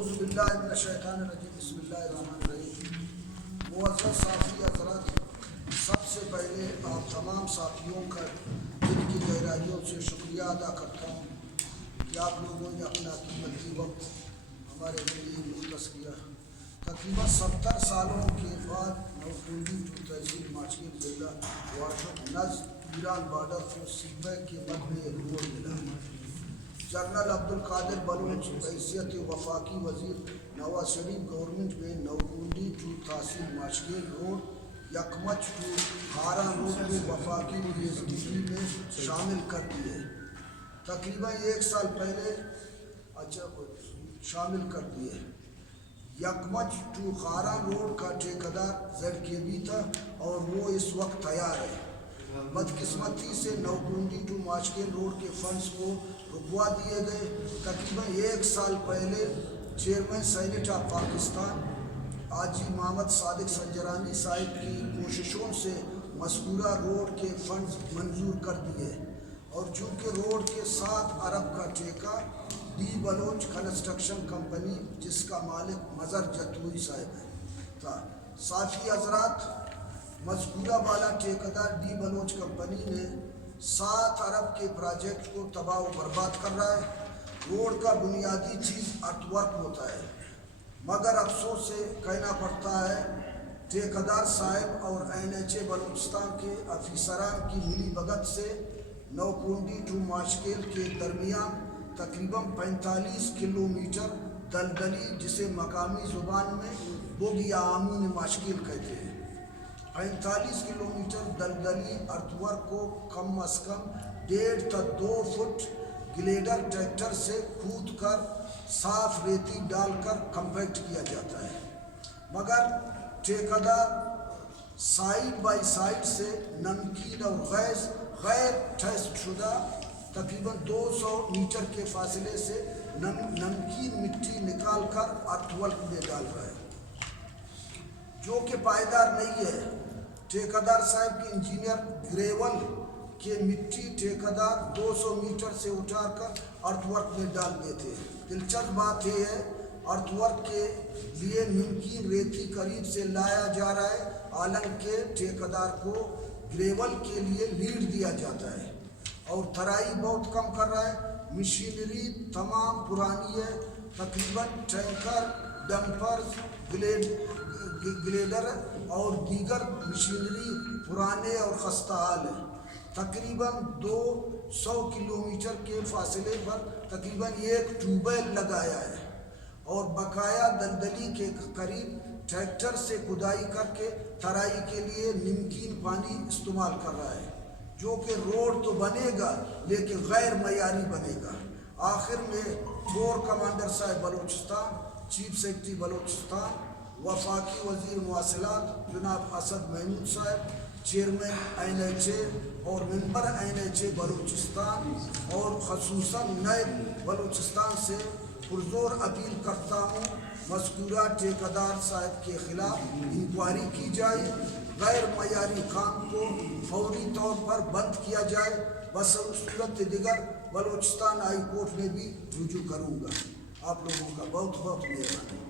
اعوذ باللہ من الشیطان الرجیم بسم اللہ الرحمن الرحیم۔ معزز ساتھی حضرات، سب سے پہلے آپ تمام ساتھیوں کا دل کی گہرائیوں سے شکریہ ادا کرتا ہوں کہ آپ لوگوں نے اپنا قیمتی وقت ہمارے لیے مختص کیا۔ تقریباً 70 سالوں کے بعد نوخندی تحصیل ماچکل ضلع واشق نز ایران بارڈر کو صوبے کے مد میں روڈ ملا۔ جنرل عبدالقادر بلوچ بحیثیت وفاقی وزیر نواز شریف گورنمنٹ میں نوخندی ٹو تحصیل ماچکل روڈ یکمچ ٹو ہارا روڈ کو وفاقی PSDP میں شامل کر دیے۔ تقریباً 1 سال پہلے شامل کر دیے۔ یکمچ ٹو خارا روڈ کا ٹھیکیدار ZKB تھا اور وہ اس وقت تیار ہے۔ بدقسمتی سے نوخندی ٹو ماچکل روڈ کے فنڈز کو رکوا دیے گئے۔ تقریباً 1 سال پہلے چیئرمین سینیٹ آف پاکستان حاجی محمد صادق سنجرانی صاحب کی کوششوں سے مذکورہ روڈ کے فنڈز منظور کر دیے اور چونکہ روڈ کے 7 ارب کا ٹھیکہ ڈی بلوچ کنسٹرکشن کمپنی جس کا مالک مظہر جتوئی صاحب تھا۔ ساتھی حضرات، مذکورہ بالا ٹھیکیدار ڈی بلوچ کمپنی نے 7 ارب کے پروجیکٹ کو تباہ و برباد کر رہا ہے۔ روڈ کا بنیادی چیز ارتھ ورک ہوتا ہے، مگر افسوس سے کہنا پڑتا ہے ٹھیکیدار صاحب اور NHA بلوچستان کے افسران کی ملی بھگت سے نوخندی ٹو ماچکل کے درمیان تقریباً 45 کلومیٹر دلدلی، جسے مقامی زبان میں بوگی آمون ماچکل کہتے ہیں، 45 کلومیٹر دلدلی ارتھ ورک کو کم از کم 1.5 تا 2 فٹ گلیڈر ٹریکٹر سے کھود کر صاف ریتی ڈال کر کمپیکٹ کیا جاتا ہے، مگر ٹھیکیدار سائیڈ بائی سائیڈ سے نمکین اور غیر ٹیسٹ شدہ تقریباً 200 میٹر کے فاصلے سے نمکین مٹی نکال کر ارتھ ورک میں ڈال رہا ہے، جو کہ پائیدار نہیں ہے۔ ٹھیکیدار صاحب کے انجینئر گریول کے مٹی ٹھیکیدار 200 میٹر سے اٹھا کر ارتھ ورک میں ڈال دیتے ہیں۔ دلچسپ بات یہ ہے ارتھ ورک کے لیے نمکین ریتی قریب سے لایا جا رہا ہے، حالانکہ ٹھیکیدار کو گریول کے لیے لیڈ دیا جاتا ہے اور ترائی بہت کم کر رہا ہے۔ مشینری تمام پرانی ہے، تقریباً ٹینکر، ڈمپرز، گلیڈر اور دیگر مشینری پرانے اور خستہ حال ہیں۔ تقریباً 200 کلومیٹر کے فاصلے پر تقریباً 1 ٹیوب ویل لگایا ہے اور بقایا دلدلی کے قریب ٹریکٹر سے کھدائی کر کے ترائی کے لیے نمکین پانی استعمال کر رہا ہے، جو کہ روڈ تو بنے گا لیکن غیر معیاری بنے گا۔ آخر میں کور کمانڈر صاحب بلوچستان، چیف سیکرٹری بلوچستان، وفاقی وزیر مواصلات جناب اسد محمود صاحب، چیئرمین NHA اور ممبر NHA بلوچستان اور خصوصاً نائب بلوچستان سے پرزور اپیل کرتا ہوں مذکورہ ٹھیکیدار صاحب کے خلاف انکوائری کی جائے، غیر معیاری کام کو فوری طور پر بند کیا جائے۔ بصورت دیگر بلوچستان ہائی کورٹ میں بھی رجوع کروں گا۔ آپ لوگوں کا بہت بہت مہربانی۔